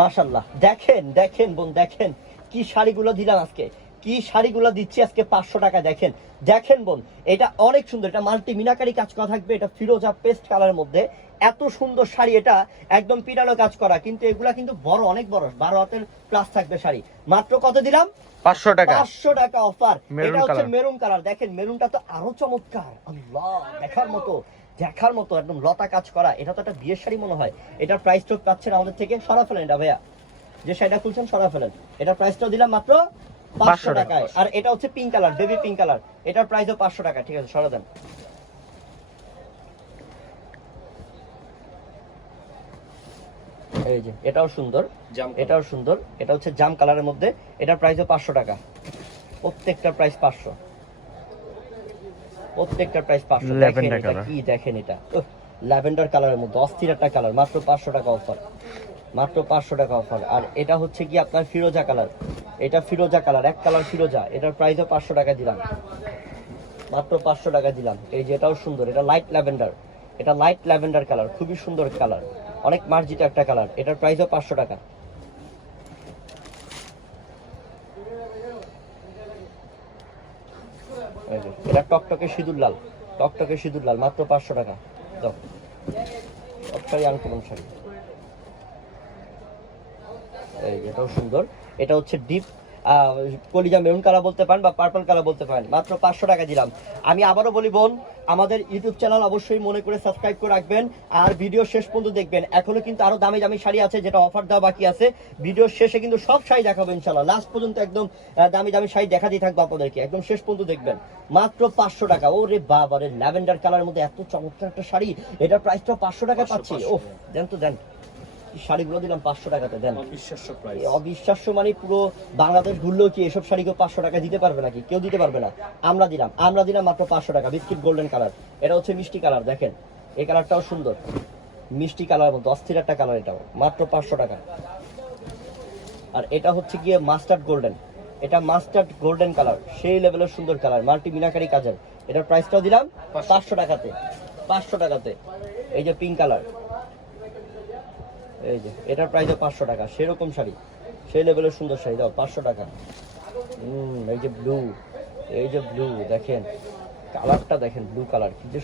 মাশাআল্লাহ, দেখেন দেখেন বোন, দেখেন কি শাড়িগুলো দিলাম আজকে, কি শাড়িগুলো দিচ্ছি আজকে 500 টাকা। দেখেন দেখেন বোন, এটা অনেক সুন্দর, এটা মাল্টি মিনাকারি কাজ করা থাকবে, এটা ফিরোজা পেস্ট কালারের মধ্যে এত সুন্দর শাড়ি, এটা একদম পিটানো কাজ করা, কিন্তু এগুলা কিন্তু বড়, অনেক বড়, 12 হাতের প্লাস থাকবে শাড়ি। মাত্র কত দিলাম? 500 টাকা। 500 টাকা অফার। মেরুন এটা হচ্ছে কালার। মেরুন কালার, দেখেন মেরুনটা তো আরো চমৎকার, আল্লাহ দেখার মতো, দেখার মতো, একদম লতা কাজ করা। এটা তো একটা বিয়ের শাড়ি মনে হয়। এটার প্রাইস তো পাচ্ছেন আমাদের থেকে, সরা ফেলেন এটা ভাইয়া, যে শাড়িটা খুলছেন সরা ফেলেন। এটার প্রাইসটাও দিলাম মাত্র 500 টাকায়। আর এটা হচ্ছে pink colour, baby pink colour, এটার প্রাইসও 500 টাকা। ঠিক আছে, সরা দেন। এই যে এটাও সুন্দর, এটাও সুন্দর, এটা হচ্ছে জাম কালারের মধ্যে, এটার প্রাইসও 500 টাকা। প্রত্যেকটা প্রাইস 500, প্রত্যেকটা প্রাইস 500। দেখেন এটা কি, দেখেন এটা ল্যাভেন্ডার কালারের মধ্যে অস্থির একটা কালার, মাত্র 500 টাকা অফার, মাত্র 500 টাকা অফার। আর এটা হচ্ছে কি আপনার ফিরোজা কালার, এটা ফিরোজা কালার, এক কালার ফিরোজা, এটার প্রাইসও 500 টাকা দিলাম, মাত্র 500 টাকা দিলাম। এই যে এটাও সুন্দর, এটা লাইট ল্যাভেন্ডার, এটা লাইট ল্যাভেন্ডার কালার, খুবই সুন্দর কালার, অনেক মার্জিত একটা কালার, এটার প্রাইসও 500 টাকা। এটা টকটকে সিঁদুর লাল, টকটকে সিঁদুর লাল, মাত্র 500 টাকা দাও। সবটাই আনকমন শাড়ি। এই এটাও সুন্দর, এটা হচ্ছে ডিপ কলিজা মেরুন কালার বলতে পারেন বা পার্পল কালার বলতে পারেন, মাত্র 500 টাকা দিলাম। আমি আবারও বলি বোন, আমাদের ইউটিউব চ্যানেল অবশ্যই মনে করে সাবস্ক্রাইব করে রাখবেন, আর ভিডিও শেষ পর্যন্ত দেখবেন। এখনো কিন্তু আরো দামি দামি শাড়ি আছে যেটা অফার দেওয়া বাকি আছে, ভিডিও শেষে কিন্তু সব শাড়ি দেখাবো ইনশাল্লাহ, লাস্ট পর্যন্ত একদম দামি দামি শাড়ি দেখাতেই থাকবো আপনাদেরকে, একদম শেষ পর্যন্ত দেখবেন। মাত্র 500 টাকা। ওরে বাবা রে, ল্যাভেন্ডার কালারের মধ্যে এত চমৎকার একটা শাড়ি, এটার প্রাইসটা 500 টাকা পাচ্ছি। ও দেন তো দেন, শাড়িগুলো দিলাম 500 টাকাতে, দেন। অবিশ্বাস্য মানে পুরো বাংলাদেশ ঘুরলেও কি এসব শাড়ি কেউ 500 টাকা দিতে পারবে নাকি? কেউ দিতে পারবে না। আমরা দিলাম মাত্র 500 টাকা। বিস্কিট গোল্ডেন কালার, এটা হচ্ছে মিষ্টি কালার, দেখেন এই কালারটাও সুন্দর, মিষ্টি কালার মতো অস্থির একটা কালার, এটাও মাত্র 500 টাকা। আর এটা হচ্ছে গিয়ে মাস্টার্ড গোল্ডেন, এটা মাস্টার্ড গোল্ডেন কালার, সেই লেভেলের সুন্দর কালার, মাল্টি মিনাকারি কাজের, এটার প্রাইসটাও দিলাম 500 টাকাতে, 500 টাকাতে। এই যে পিঙ্ক কালার, এই যে এটার প্রাইসও 500 টাকা, সেরকম শাড়ি, সেই লেভেলের সুন্দর শাড়ি, দাও 500 টাকা। এই যে ব্লু, এই যে ব্লু, দেখেন কালারটা, দেখেন ব্লু কালার কি যে